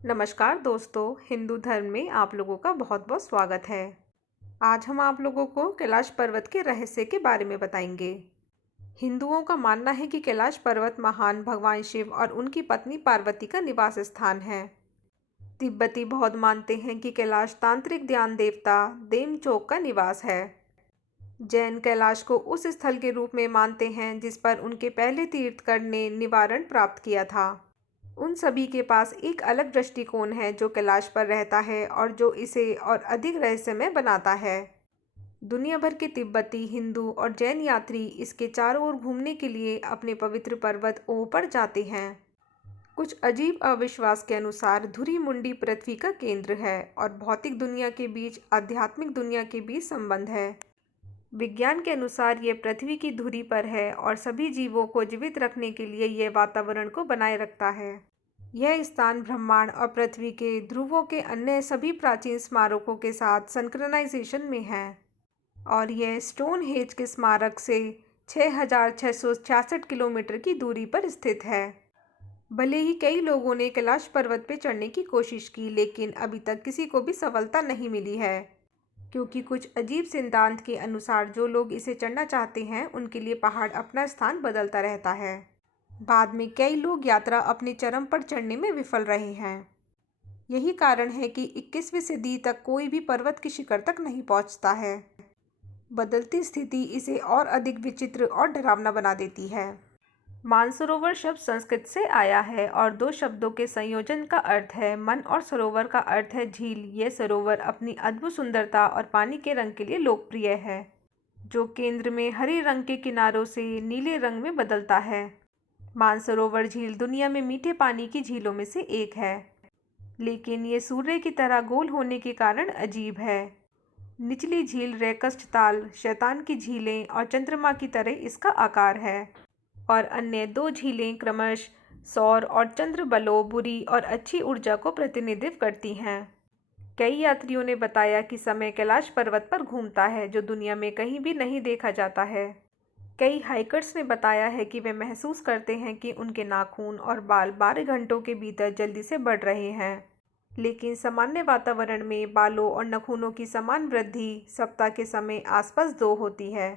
नमस्कार दोस्तों, हिंदू धर्म में आप लोगों का बहुत बहुत स्वागत है। आज हम आप लोगों को कैलाश पर्वत के रहस्य के बारे में बताएंगे। हिंदुओं का मानना है कि कैलाश पर्वत महान भगवान शिव और उनकी पत्नी पार्वती का निवास स्थान है। तिब्बती बौद्ध मानते हैं कि कैलाश तांत्रिक ध्यान देवता देमचोक का निवास है। जैन कैलाश को उस स्थल के रूप में मानते हैं जिस पर उनके पहले तीर्थंकर ने निवारण प्राप्त किया था। उन सभी के पास एक अलग दृष्टिकोण है जो कैलाश पर रहता है और जो इसे और अधिक रहस्यमय बनाता है। दुनिया भर के तिब्बती, हिंदू और जैन यात्री इसके चारों ओर घूमने के लिए अपने पवित्र पर्वत ओह पर जाते हैं। कुछ अजीब अविश्वास के अनुसार धुरी मुंडी पृथ्वी का केंद्र है और भौतिक दुनिया के बीच आध्यात्मिक दुनिया के बीच संबंध है। विज्ञान के अनुसार ये पृथ्वी की धुरी पर है और सभी जीवों को जीवित रखने के लिए यह वातावरण को बनाए रखता है। यह स्थान ब्रह्मांड और पृथ्वी के ध्रुवों के अन्य सभी प्राचीन स्मारकों के साथ सिंक्रोनाइजेशन में है और यह स्टोनहेंज के स्मारक से 6,666 किलोमीटर की दूरी पर स्थित है। भले ही कई लोगों ने कैलाश पर्वत पर चढ़ने की कोशिश की, लेकिन अभी तक किसी को भी सफलता नहीं मिली है, क्योंकि कुछ अजीब सिद्धांत के अनुसार जो लोग इसे चढ़ना चाहते हैं उनके लिए पहाड़ अपना स्थान बदलता रहता है। बाद में कई लोग यात्रा अपने चरम पर चढ़ने में विफल रहे हैं। यही कारण है कि 21वीं सदी तक कोई भी पर्वत के शिखर तक नहीं पहुंचता है। बदलती स्थिति इसे और अधिक विचित्र और डरावना बना देती है। मानसरोवर शब्द संस्कृत से आया है और दो शब्दों के संयोजन का अर्थ है मन और सरोवर का अर्थ है झील। यह सरोवर अपनी अद्भुत सुंदरता और पानी के रंग के लिए लोकप्रिय है, जो केंद्र में हरे रंग के किनारों से नीले रंग में बदलता है। मानसरोवर झील दुनिया में मीठे पानी की झीलों में से एक है, लेकिन ये सूर्य की तरह गोल होने के कारण अजीब है। निचली झील रेकस्ट ताल, शैतान की झीलें और चंद्रमा की तरह इसका आकार है, और अन्य दो झीलें क्रमश सौर और चंद्र बलों, बुरी और अच्छी ऊर्जा को प्रतिनिधित्व करती हैं। कई यात्रियों ने बताया कि समय कैलाश पर्वत पर घूमता है, जो दुनिया में कहीं भी नहीं देखा जाता है। कई हाइकर्स ने बताया है कि वे महसूस करते हैं कि उनके नाखून और बाल 12 घंटों के भीतर जल्दी से बढ़ रहे हैं, लेकिन सामान्य वातावरण में बालों और नाखूनों की समान वृद्धि सप्ताह के समय आसपास 2 होती है।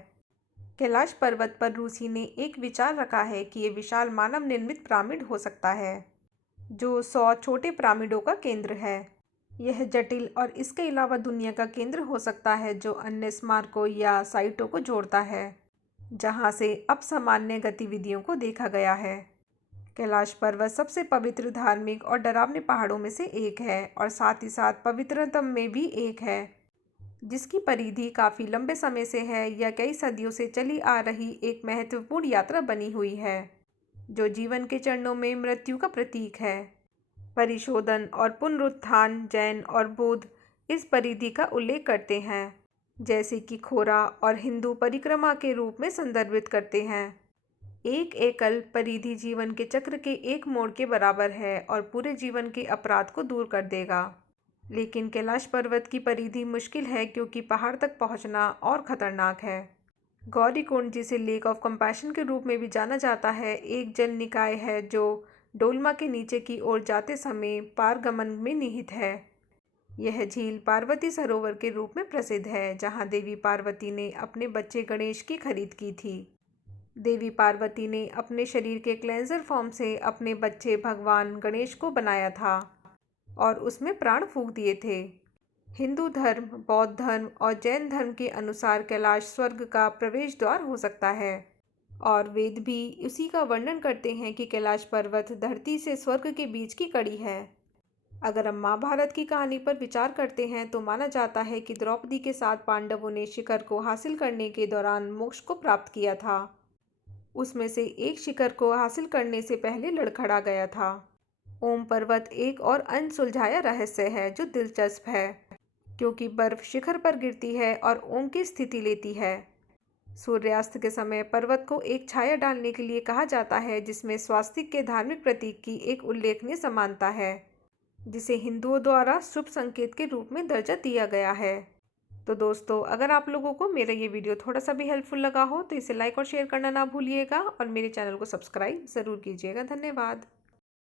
कैलाश पर्वत पर रूसी ने एक विचार रखा है कि ये विशाल मानव निर्मित पिरामिड हो सकता है, जो 100 छोटे पिरामिडों का केंद्र है। यह जटिल और इसके अलावा दुनिया का केंद्र हो सकता है, जो अन्य स्मारकों या साइटों को जोड़ता है, जहां से असामान्य गतिविधियों को देखा गया है। कैलाश पर्वत सबसे पवित्र, धार्मिक और डरावने पहाड़ों में से एक है और साथ ही साथ पवित्रतम में भी एक है, जिसकी परिधि काफ़ी लंबे समय से है या कई सदियों से चली आ रही एक महत्वपूर्ण यात्रा बनी हुई है, जो जीवन के चरणों में मृत्यु का प्रतीक है। परिशोधन और पुनरुत्थान जैन और बौद्ध इस परिधि का उल्लेख करते हैं, जैसे कि खोरा और हिंदू परिक्रमा के रूप में संदर्भित करते हैं। एक एकल परिधि जीवन के चक्र के एक मोड़ के बराबर है और पूरे जीवन के अपराध को दूर कर देगा। लेकिन कैलाश पर्वत की परिधि मुश्किल है, क्योंकि पहाड़ तक पहुंचना और खतरनाक है। गौरीकुंड, जिसे लेक ऑफ कंपैशन के रूप में भी जाना जाता है, एक जल निकाय है जो डोलमा के नीचे की ओर जाते समय पारगमन में निहित है। यह झील पार्वती सरोवर के रूप में प्रसिद्ध है, जहां देवी पार्वती ने अपने बच्चे गणेश की खरीद की थी। देवी पार्वती ने अपने शरीर के क्लेंजर फॉर्म से अपने बच्चे भगवान गणेश को बनाया था और उसमें प्राण फूंक दिए थे। हिंदू धर्म, बौद्ध धर्म और जैन धर्म के अनुसार कैलाश स्वर्ग का प्रवेश द्वार हो सकता है, और वेद भी उसी का वर्णन करते हैं कि कैलाश पर्वत धरती से स्वर्ग के बीच की कड़ी है। अगर हम महाभारत की कहानी पर विचार करते हैं तो माना जाता है कि द्रौपदी के साथ पांडवों ने शिखर को हासिल करने के दौरान मोक्ष को प्राप्त किया था। उसमें से एक शिखर को हासिल करने से पहले लड़खड़ा गया था। ओम पर्वत एक और अनसुलझाया रहस्य है जो दिलचस्प है, क्योंकि बर्फ शिखर पर गिरती है और ओम की स्थिति लेती है। सूर्यास्त के समय पर्वत को एक छाया डालने के लिए कहा जाता है, जिसमें स्वास्तिक के धार्मिक प्रतीक की एक उल्लेखनीय समानता है, जिसे हिंदुओं द्वारा शुभ संकेत के रूप में दर्जा दिया गया है। तो दोस्तों, अगर आप लोगों को मेरा ये वीडियो थोड़ा सा भी हेल्पफुल लगा हो तो इसे लाइक और शेयर करना ना भूलिएगा और मेरे चैनल को सब्सक्राइब ज़रूर कीजिएगा। धन्यवाद।